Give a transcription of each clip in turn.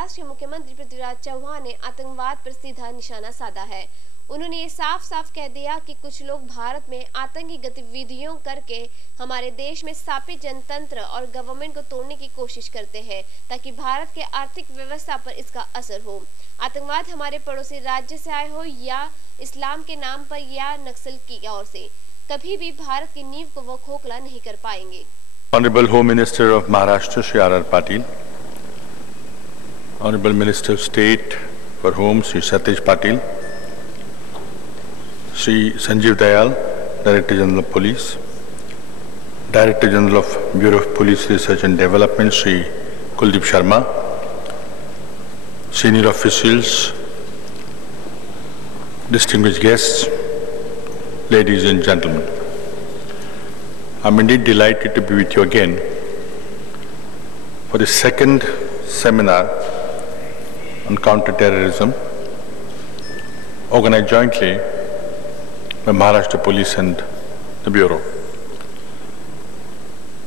महाराष्ट्र के मुख्यमंत्री पृथ्वीराज चौहान ने आतंकवाद पर सीधा निशाना साधा है। उन्होंने ये साफ साफ कह दिया कि कुछ लोग भारत में आतंकी गतिविधियों करके हमारे देश में स्थापित जनतंत्र और गवर्नमेंट को तोड़ने की कोशिश करते हैं ताकि भारत के आर्थिक व्यवस्था पर इसका असर हो। आतंकवाद हमारे पड़ोसी राज्य से आए हो या इस्लाम के नाम पर या नक्सल की ओर से, कभी भी भारत की नींव को वो खोखला नहीं कर पाएंगे। Honorable Home Minister of Maharashtra, Shri R.R. Patil, Honorable Minister of State for Home, Shri Satish Patil, Shri Sanjeev Dayal, Director General of Police, Director General of Bureau of Police Research and Development, Shri Kuldeep Sharma, senior officials, distinguished guests, ladies and gentlemen. I'm indeed delighted to be with you again for the second seminar on counter-terrorism organized jointly by Maharashtra Police and the Bureau.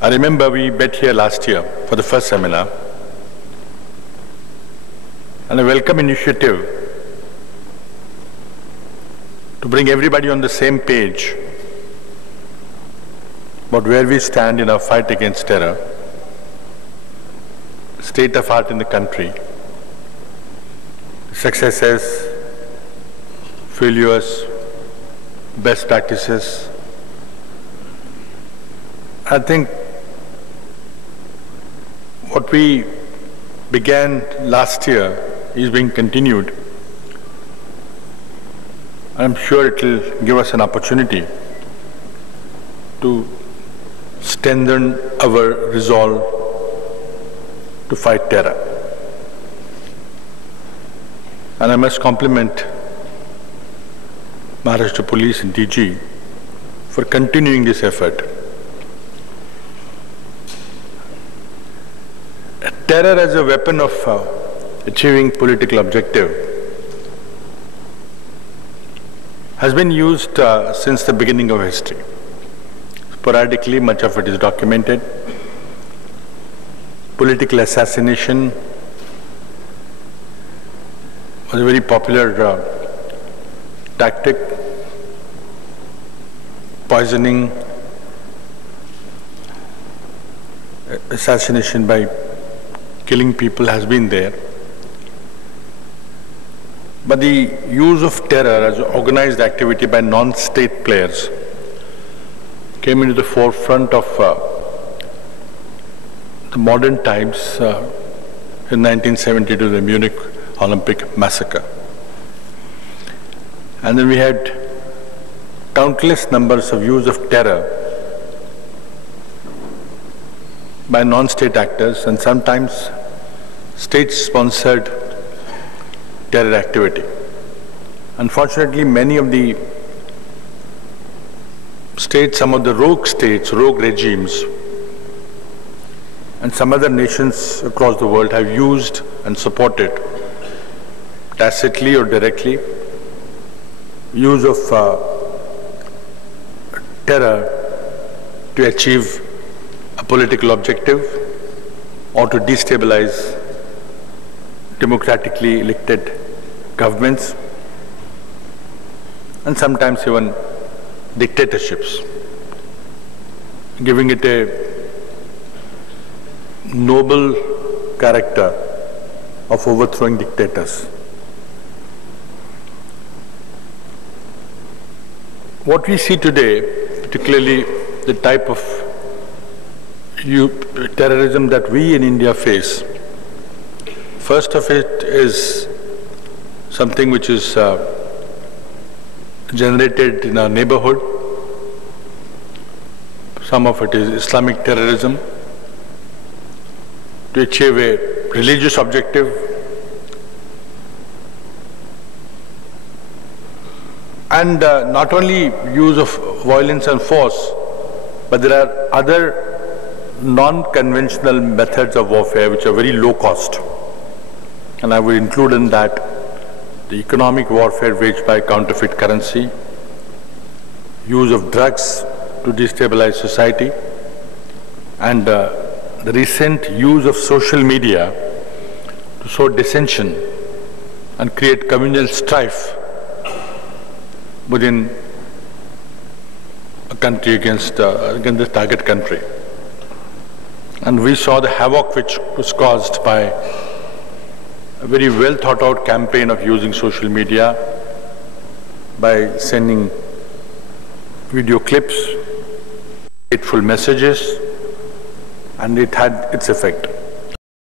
I remember we met here last year for the first seminar, and a welcome initiative to bring everybody on the same page about where we stand in our fight against terror, state of art in the country, successes, failures, best practices. I think what we began last year is being continued. I'm sure it will give us an opportunity to strengthen our resolve to fight terror. And I must compliment Maharashtra Police and DG for continuing this effort. Terror as a weapon of achieving political objective has been used since the beginning of history. Sporadically, much of it is documented. Political assassination was a very popular tactic. Poisoning, assassination by killing people has been there. But the use of terror as an organized activity by non-state players came into the forefront of the modern times in 1972, the Munich Olympic massacre. And then we had countless numbers of use of terror by non-state actors and sometimes state-sponsored terror activity. Unfortunately, many of the states, some of the rogue states, rogue regimes, and some other nations across the world have used and supported, tacitly or directly, use of terror to achieve a political objective or to destabilize democratically elected governments and sometimes even dictatorships, giving it a noble character of overthrowing dictators. What we see today, particularly the type of terrorism that we in India face, first of it is something which is generated in our neighborhood. Some of it is Islamic terrorism to achieve a religious objective. And not only use of violence and force, but there are other non-conventional methods of warfare which are very low cost. And I would include in that the economic warfare waged by counterfeit currency, use of drugs to destabilize society, and the recent use of social media to sow dissension and create communal strife within a country against the target country. And we saw the havoc which was caused by a very well thought out campaign of using social media by sending video clips, hateful messages, and it had its effect.